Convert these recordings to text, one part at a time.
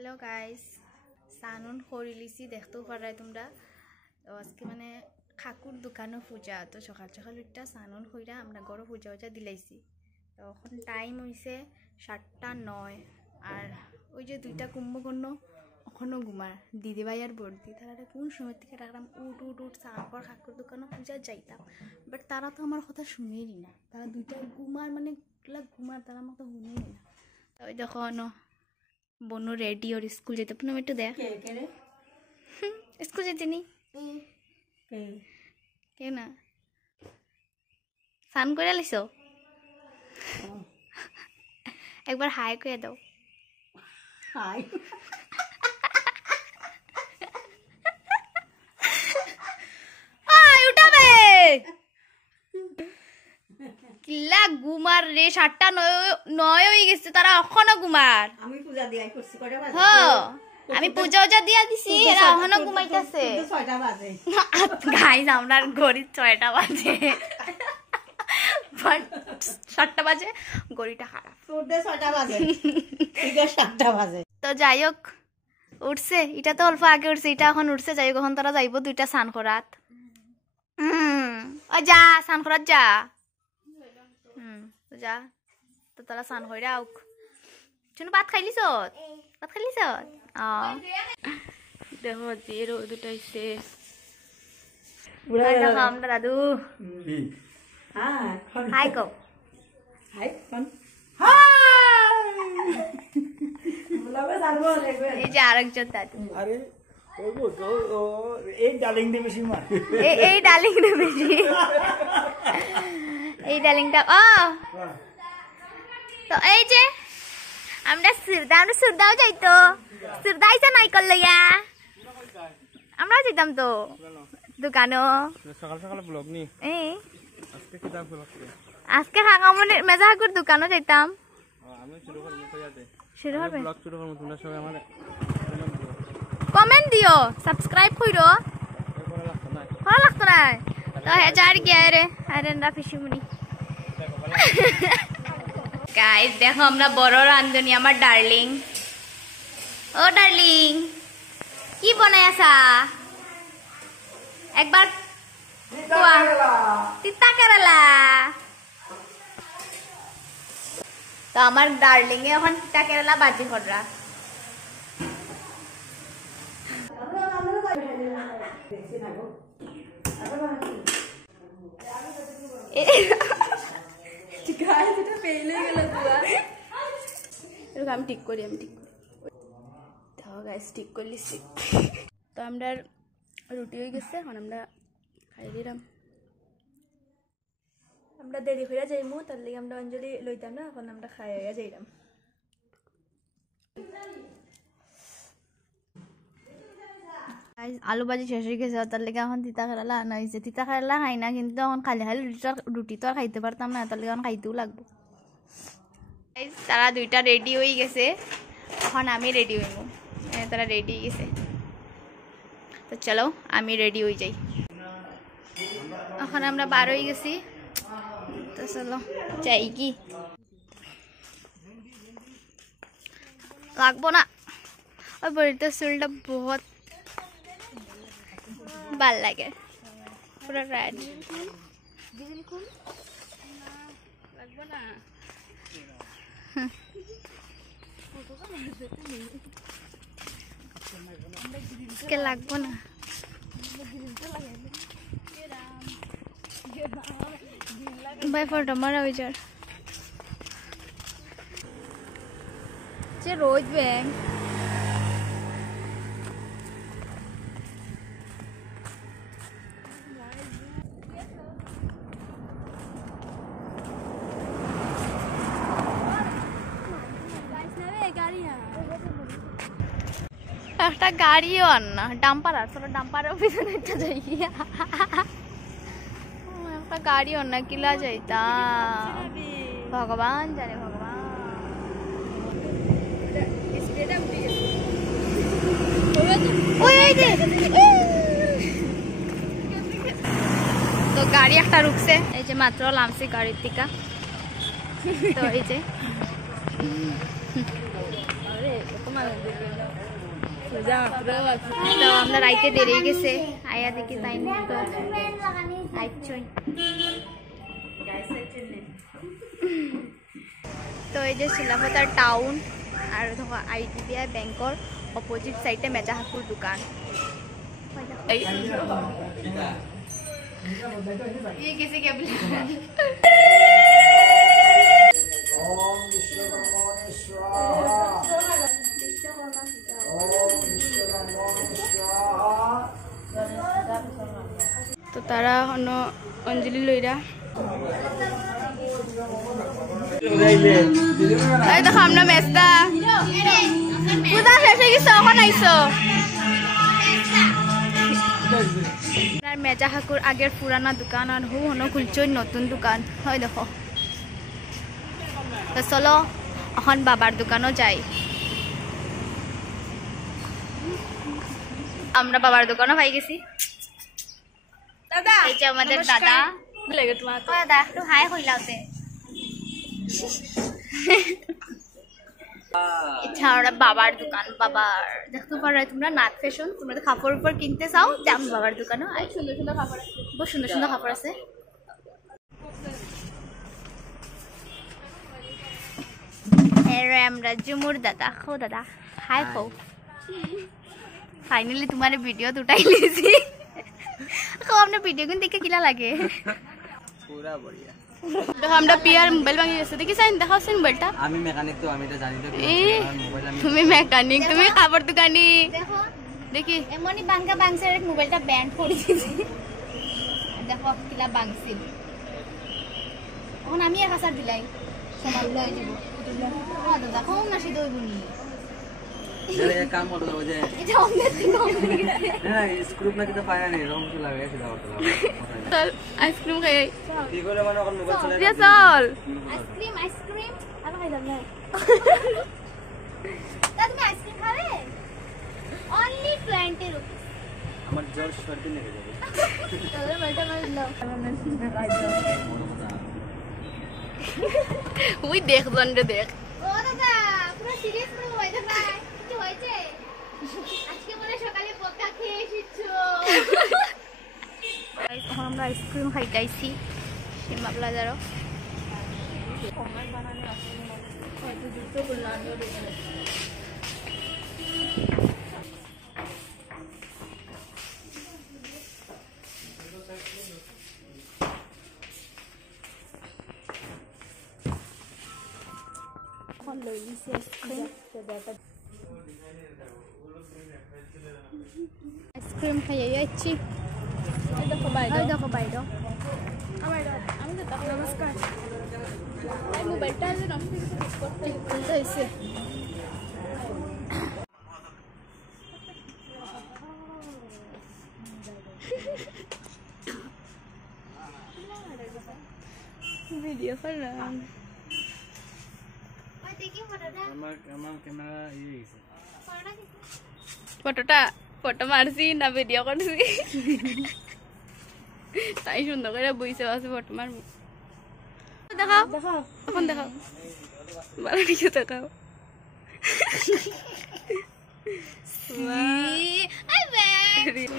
Hello guys, সানুন খরিলিছি দেখতেও পারাই তোমরা। তো আজকে মানে খাকুর দোকানও পূজা, তো সকাল সকাল উঠটা সানুন খইরা আমরা গরো পূজা উজা দিলাইছি। তো এখন টাইম হয়েছে 7:09, আর ওই যে দুইটা কুম্ভকর্ণ এখনও ঘুমার দিদিভাই আর বর্দি, তারা কোন সময় থেকে রাখলাম উঠ উঠ উঠ সারপর খাকুর দোকানও পূজা যাইতাম, বাট তারা তো আমার কথা শুনেই না। তারা দুইটা ঘুমার মানে ঘুমার, তারা আমার কথা শুনেই না। তো ওই দেখো বনু রেডি ওর স্কুল যেতে, পুনম একটু দেখ স্কুল যেতে নি কে না স্নান করে আলিস, একবার হাই করে দাও। হাই উঠাবে কিল্লা ঘুমার রে, 7:09 হয়ে গেছে, তারা এখনো ঘুমার। আমি পূজা দিয়াই করছি কয়টা বাজে? আমি পূজা উজা দিয়া দিছি, এরা এখনো ঘুমাইতেছে। 6টা বাজে গাইস, আমরা ঘড়ির 6টা বাজে, 7টা বাজে, ঘড়িটা খারাপ। তোর 6টা বাজে, ঠিক আছে 7টা বাজে। তো যাই হোক উঠছে, এটা তো অল্প আগে উঠছে, এটা এখন উঠছে। যাই হোক এখন তারা যাইব দুইটা স্নান করাত। ওই যা স্নান করাত যা, যা। তো তারা স্নান কইরা আউক। শুনো ভাত খাইলিস? ভাত খাইলিস? দেখো যে রোদ উঠাইছে। দেখো আমরা দাদু হাই কো, হাই কোন এই যে আরেকজন দাদু। আরে এই ডালিং দে বেশি মার, এই ডালিং রে বেশি, এই ডালিংটা। তো এই যে আমরা সুরদাও যাইতো, সুরদা আইসা নাই কল লইয়া, আমরা যেতাম তো দোকানো সকাল সকাল ব্লগ নি। আজকে কি দাম ব্লগ করে? আজকে হাঙ্গামনের মেজাহাকুর দোকানও যাইতাম। আমি শুরু করব কইয়াতে, শুরু হবে ব্লগ শুরু করব। তোমরা সবাই আমারে কমেন্ট দিও, সাবস্ক্রাইব কইরো। ভালো লাগতো না তো হাজার গিয়া রে, আরে না পিসিমুনি। গাইস দেখো আমরা বড় রান্ধনি, আমার ডার্লিং। ও ডার্লিং, কি বনাই আছা? একবার তিতা কেরালা। তো আমার ডার্লিং এ এখন তিতা কেরালা বাজি কররা। আমি ঠিক করি, ঠিক করলিছি। তো আমরা রুটি হয়ে গেছে, এখন আমরা খাই দিলাম। আমরা দেরি হইয়া যাইমু, তার লিগে আমরা অঞ্জলি লইতাম না, এখন আমরা খাই হইয়া যাইলাম। আলু ভাজি শেষ হয়ে গেছে, তার লেগে এখন তিতা কেরালা আনা হয়েছে। তিতা কেরালা খাই না, কিন্তু এখন খালি খালি রুটি তো আর খাইতে পারতাম না, তার লেগে এখন খাইতেও লাগবো। তারা দুইটা রেডি হয়ে গেছে, এখন আমি রেডি হইব। তারা রেডি হয়ে গেছে, তো চলো আমি রেডি হয়ে যাই। এখন আমরা বার হয়ে গেছি, তো চলো যাই। কি লাগবো না, ওই বড়িতে চুলটা বহুত ভাল লাগে, পুরো রেড। লাগবো না, লাগবো না। ভাই ফটো মারা হয়ে যার যে রোজ ব্যাং। একটা গাড়িও আন না, ডাম্পার আসলে ডাম্পারের পিছনে একটা যাই, একটা গাড়িও না কিলা যাইতাম, ভগবান জানে ভগবান। তো গাড়ি একটা রুকছে, এই যে মাত্র নামছি গাড়ির থেকে। তো এই যে তো আমরা রাইতে দেরি গেছে আয়া দেখি তাই তো আইছই তো এই যে শিলাপতার টাউন আর দেখো IDBI ব্যাংকৰ অপোজিট সাইডে মেজাহাকুর দোকান ये किसी के তো তারা হন অঞ্জলি লইরা এই দেখো আমরা মেস্তা পূজা শেষ হয়ে গেছে এখন আইছো মেজাহাকুর আগের পুরানা দোকান আর হু হনো খুলছই নতুন দোকান হয় দেখো তো চলো এখন বাবার দোকানও যাই আমরা বাবার দোকানও পাই গেছি দাদা এই যে আমাদের দাদা লাগে তোমার দাদা একটু হাই হইলাতে এটা ওরা বাবার দোকান বাবার দেখতে পারো তোমরা নাথ ফ্যাশন তোমরা কাপড় উপর কিনতে চাও তেমন বাবার দোকানও আই সুন্দর সুন্দর কাপড় আছে বহু সুন্দর সুন্দর কাপড় আছে এরে আমরা জুমুর দাদা খো দাদা হাই খো ফাইনালি তোমার ভিডিও উঠাই লিছি খো আমরা ভিডিও কোন দেখে কিলা লাগে পুরা বড়িয়া দেখো আমরা পিয়ার মোবাইল ভাঙি গেছে দেখি সাইন দেখাও সিন মোবাইলটা আমি মেকানিক তো আমি তো জানি তো মোবাইল আমি তুমি মেকানিক তুমি খাবার দোকানি দেখো দেখি এমনি বাঙ্গা বাংসের মোবাইলটা ব্যান্ড করে দিয়েছি দেখো কিলা বাংসিল এখন আমি এক হাজার দিলাই সমাল লই দিব দাদা কম না সে দইবনি ये काम कर दो जे এটা অনেক কম না স্ক্রু না কিটা পায় না রং তো লাগে সেটা করতে লাগে চল আইসক্রিম খাই কি করে মানে এখন মোবাইল চলে যা চল আইসক্রিম আমি খাইলাম না দাদা তুমি আইসক্রিম খাবে অনলি 20 রুপিস আমার জোর সর্দি লেগে যাবে চলো বেটা মার নাও আমি খাই দাও ওই দেখ দন্ডে দেখ ও দাদা পুরো সিরিয়াস পুরো হইতে ভাই কি হইছে আজকে মনে সকালে পোকা খেয়ে এসেছো গাইস আমরা আইসক্রিম খাইতাইছি সীমা প্লাজারও কমার বানানো আছে হয়তো দুটো গুলানো দেখে আইসক্রিম খাইয়ে যাচ্ছি দেখো বাইরে আমি তো নমস্কার মোবাইলটা খুলতে হয়েছে ভিডিও করলাম ফটো মারছি না ভিডিও করছি তাই সুন্দর করে বইছে আছে ফটো মারবো দেখাও এখন দেখাও ভালো কিছু দেখাও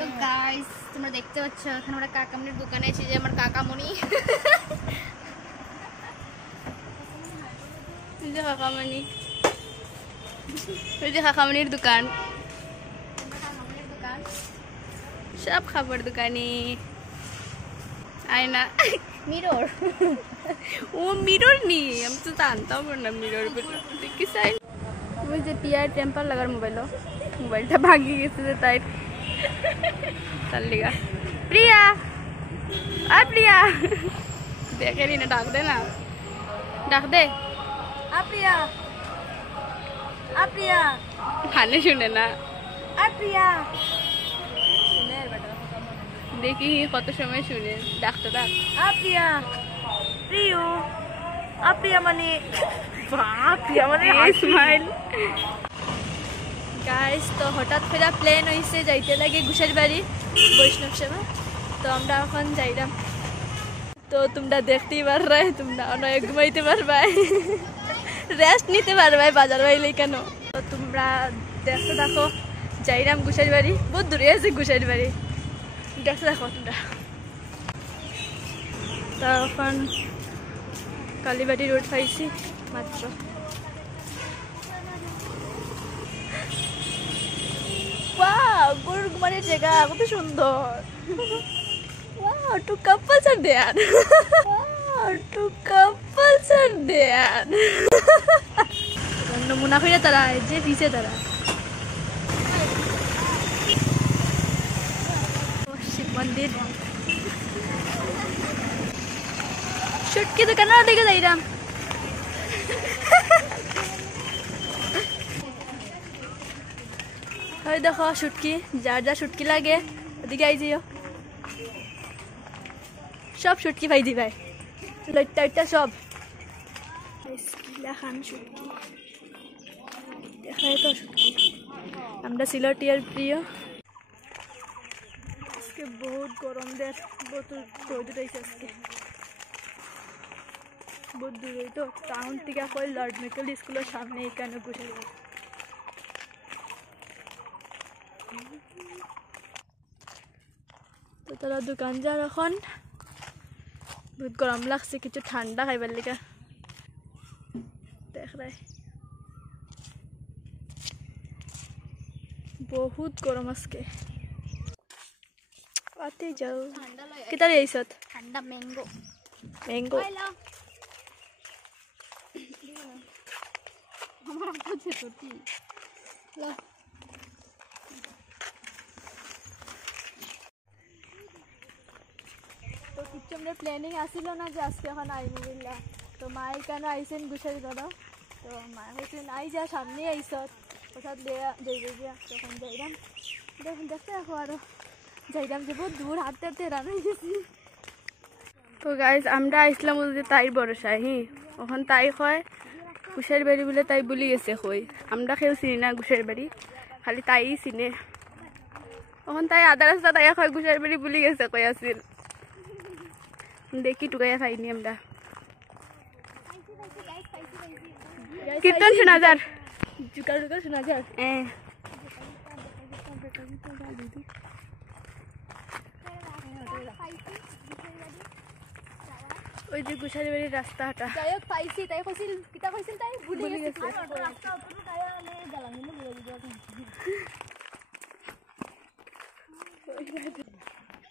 তো গাইস তোমরা দেখতে পাচ্ছ এখানে আমরা কাকামনির দোকানে এসেছি যে আমার কাকামণি কাকামনির দোকান সব খাবার দোকানি আয়না মিরর ও মিরর নি আমি তো জানতাম না মিরর দেখি চাই ওই যে পিয়ার টেম্পার লাগার মোবাইলটা ভাঙি গেছে যে তাই তার লিগা প্রিয়া আর প্রিয়া দেখে নি না ডাক দে প্রিয়া খানে শুনে না দেখি কত সময় শুনে ডাকতে ডাক প্রিয়া মানে স্মাইল গাইস তো হঠাৎ করে প্লেন হয়েছে যাইতে লাগে ঘুষের বাড়ি বৈষ্ণব সেবা তো আমরা এখন যাইলাম তো তোমরা দেখতেই পারবে তোমরা অনেক ঘুমাইতে পারবে রেস্ট নিতে পারবে বাজার বাইলে কেন তো আমরা দেখতে দেখো যাইরাম গুসাইর বাড়ি, বহুত দূরে আছে গুসাইর বাড়ি, দেখতে দেখো তোমরা। তখন কালীবাড়ি রোড পাইছি মাত্র। ওয়াও, গরুর ঘুমানোর জায়গা কত সুন্দর। ওয়াও, টু কাপলস আর দেয়ার। ওয়াও, টু কাপলস আর দেয়ার। নমুনা করে তারা যে পিছে তারা শিব মন্দির। শুটকি দোকান দিকে যাইরাম। ওই দেখো শুটকি, যার যা শুটকি লাগে ওদিকে আই যাইও, সব শুটকি পাই দিবাই, লইটা সব খান শুটকি। দেখায় তো শুটকি, আমরা সিলেটিয়ার প্রিয়। আজকে বহুত গরম দেশ, বহুত রোদ উঠাইছে আজকে, বহুত দূরে তো টাউন থেকে কই লর্ড মেকল স্কুলের সামনে এখানে বসে। তো তারা দোকান যার এখন বহুত গরম লাগছে, কিছু ঠান্ডা খাইবার লিগা। দেখ রে বহুত গরম আজকে। আতে যাও কিতারে আইছত? ঠান্ডা ম্যাঙ্গো। ম্যাঙ্গো আমার কাছে তো কি লা। তো কিছু আমরা প্ল্যানিং আসিল না যে আজকে এখন আইব বললা। তো মা এখানে আইসেন গুছাই করো, তো মা হয়েছেন আই যা সামনে আইসত কোথাও যাইবে গিয়া, তখন যাইরাম। দেখুন দেখতে রাখো আরো যাইরাম যে বহুত দূর হাঁটতে হাঁটতে রান হয়ে গেছি। তো গাইজ আমরা আইসলাম বলতে তাই ভরসায় হি, ওখান তাই হয় গুসাইর বাড়ি বলে তাই বলি গেছে কই, আমরা কেউ চিনি না গুসাইর বাড়ি, খালি তাই চিনে। ওখান তাই আধা রাস্তা তাই হয় গুসাইর বাড়ি বলি গেছে কই আসিল, দেখি টুকাইয়া খাইনি আমরা। কীর্তন শোনা যার, জুকার জুকার শোনা যার। ওই যে গুসাইর বাড়ির রাস্তা হাঁটা পাইছি, তাই কইছিল কিতা কইছিল তাই ভুলে গেছে।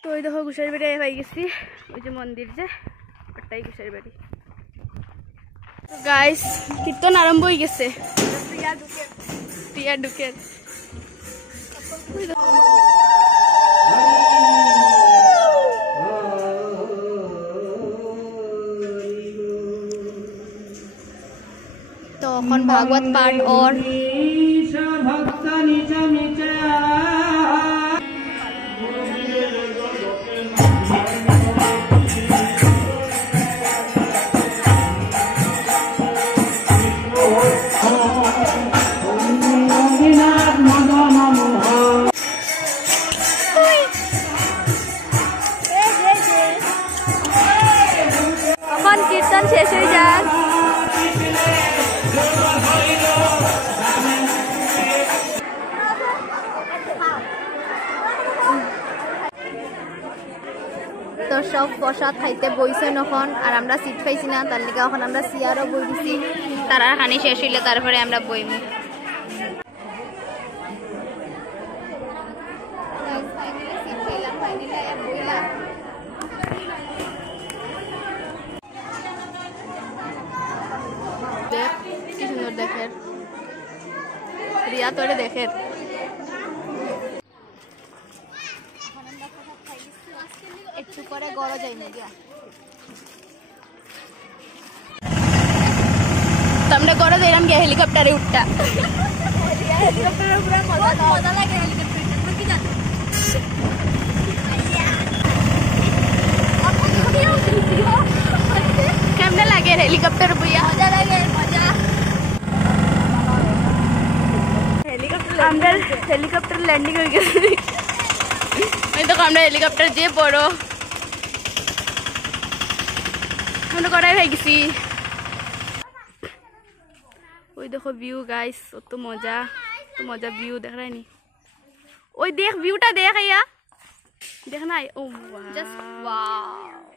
তো ওই দেখো গুসাইর বাড়ি পাই গেছি, ওই যে মন্দির যে ওটাই গুসাইর বাড়ি। গাইস কীর্তন আরম্ভ হয়ে গেছে, প্রিয়া ঢুকের। তো এখন ভাগবত পাঠ और कीर्तन शेष हो जाए। তো সব প্রসাদ খাইতে বইছে নখন, আর আমরা সিট পাইছি না, তার লিগে এখন আমরা চেয়ারও বই দিছি, তারা খানি শেষ হইলে তারপরে আমরা বইমু। দেখ কি সুন্দর দেখের, রিয়া তোরে দেখের। একটু পরে গড়া যাই না গিয়া, তো আমরা গড়া যাইলাম গিয়া হেলিকপ্টারে উঠটা। হেলিকপ্টারে পুরো মজা লাগে, হেলিকপ্টারে কি জানো কেমন লাগে হেলিকপ্টার বুইয়া? মজা লাগে, মজা। আমরা হেলিকপ্টার ল্যান্ডিং হয়ে গেছে, ওই দেখো আমরা হেলিকপ্টার যে বড় আমরা কড়াই হয়ে গেছি। ওই দেখো ভিউ গাইস, কত মজা। तो मजा व्यू देख रहा है नहीं ओए देख व्यूटा देख या देखना है ओ जस्ट वाओ